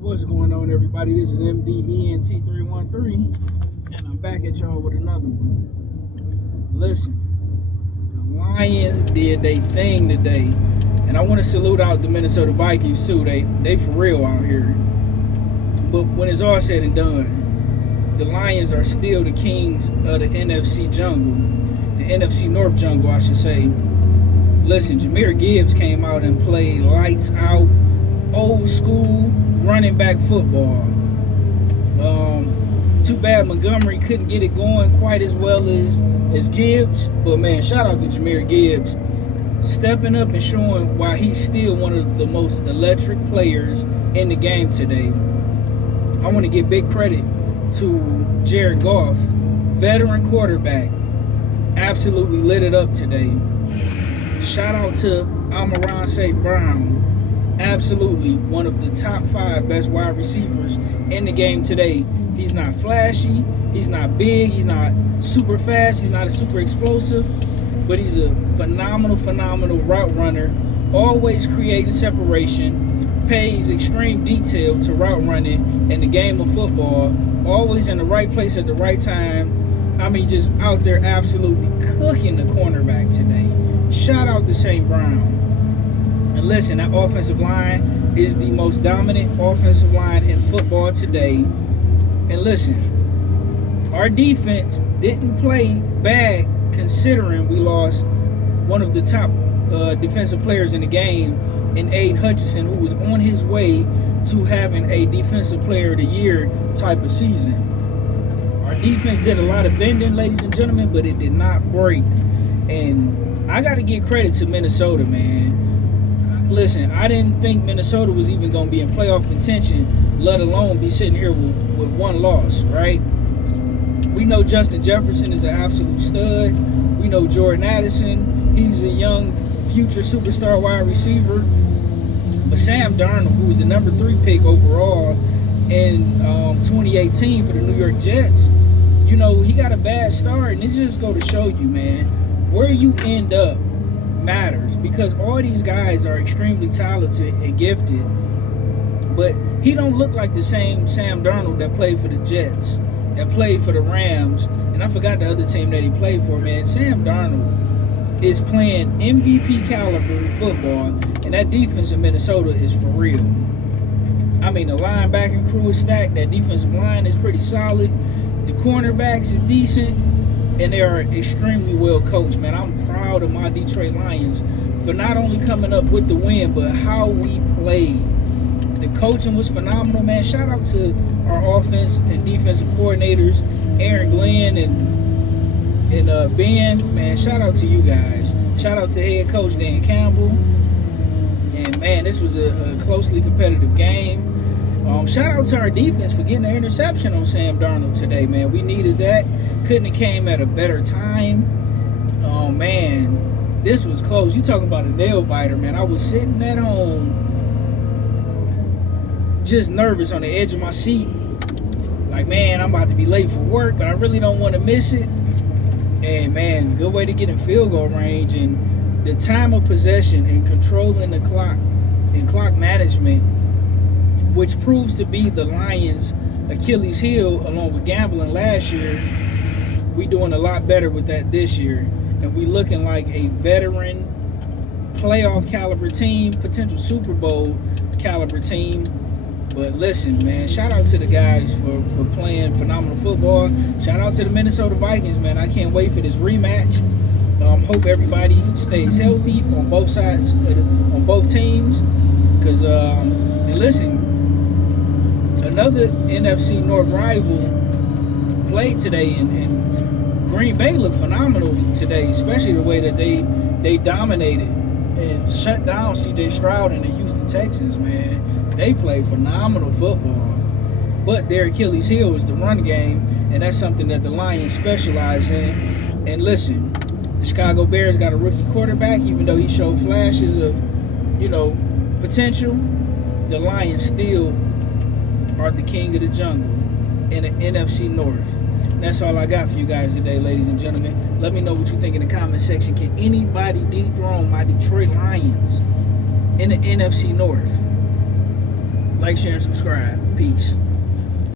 What's going on, everybody? This is MDENT313, and I'm back at y'all with another one. Listen, the Lions did their thing today, and I want to salute out the Minnesota Vikings too. They for real out here. But when it's all said and done, the Lions are still the kings of the NFC jungle, the NFC North jungle, I should say. Listen, Jahmyr Gibbs came out and played lights out, old school running back football. Too bad Montgomery couldn't get it going quite as well as Gibbs. But man, shout out to Jahmyr Gibbs stepping up and showing why he's still one of the most electric players in the game today. I want to give big credit to Jared Goff, veteran quarterback, absolutely lit it up today. Shout out to Amon-Ra St. Brown, absolutely one of the top 5 best wide receivers in the game today. He's not flashy, he's not big, he's not super fast, he's not a super explosive, but he's a phenomenal route runner, always creating separation, pays extreme detail to route running in the game of football, always in the right place at the right time. I mean, just out there absolutely cooking the cornerback today. Shout out to St. Brown. And listen, that offensive line is the most dominant offensive line in football today. And listen, our defense didn't play bad considering we lost one of the top defensive players in the game in Aiden Hutchinson, who was on his way to having a Defensive Player of the Year type of season. Our defense did a lot of bending, ladies and gentlemen, but it did not break. And I got to give credit to Minnesota, man. Listen, I didn't think Minnesota was even going to be in playoff contention, let alone be sitting here with one loss, right? We know Justin Jefferson is an absolute stud. We know Jordan Addison, he's a young future superstar wide receiver. But Sam Darnold, who was the number 3 pick overall in 2018 for the New York Jets, you know, he got a bad start. And it just go to show you, man, where you end up matters, because all these guys are extremely talented and gifted, but he don't look like the same Sam Darnold that played for the Jets, that played for the Rams, and I forgot the other team that he played for, man. Sam Darnold is playing MVP caliber football, and that defense in Minnesota is for real. I mean, the linebacking crew is stacked, that defensive line is pretty solid, the cornerbacks is decent, and they are extremely well coached, man. I'm proud of my Detroit Lions for not only coming up with the win, but how we played. The coaching was phenomenal, man. Shout out to our offense and defensive coordinators, Aaron Glenn and Ben. Man, shout out to you guys. Shout out to head coach Dan Campbell. And man, this was a closely competitive game. Shout out to our defense for getting an interception on Sam Darnold today, man. We needed that. Couldn't have came at a better time. Oh man, this was close. You talking about a nail biter, man. I was sitting at home just nervous on the edge of my seat, like, man, I'm about to be late for work, but I really don't want to miss it. And man, good way to get in field goal range, and the time of possession and controlling the clock and clock management, which proves to be the Lions' Achilles heel along with gambling last year. We doing a lot better with that this year, and we looking like a veteran playoff caliber team, potential Super Bowl caliber team. But listen, man, shout out to the guys for playing phenomenal football. Shout out to the Minnesota Vikings, man. I can't wait for this rematch. Hope everybody stays healthy on both sides, on both teams. Because, and listen, another NFC North rival played today, and Green Bay looked phenomenal today, especially the way that they dominated and shut down C.J. Stroud and the Houston Texans, man. They play phenomenal football. But their Achilles heel is the run game, and that's something that the Lions specialize in. And listen, the Chicago Bears got a rookie quarterback, even though he showed flashes of, potential. The Lions still are the king of the jungle in the NFC North. That's all I got for you guys today, ladies and gentlemen. Let me know what you think in the comment section. Can anybody dethrone my Detroit Lions in the NFC North? Like, share, and subscribe. Peace.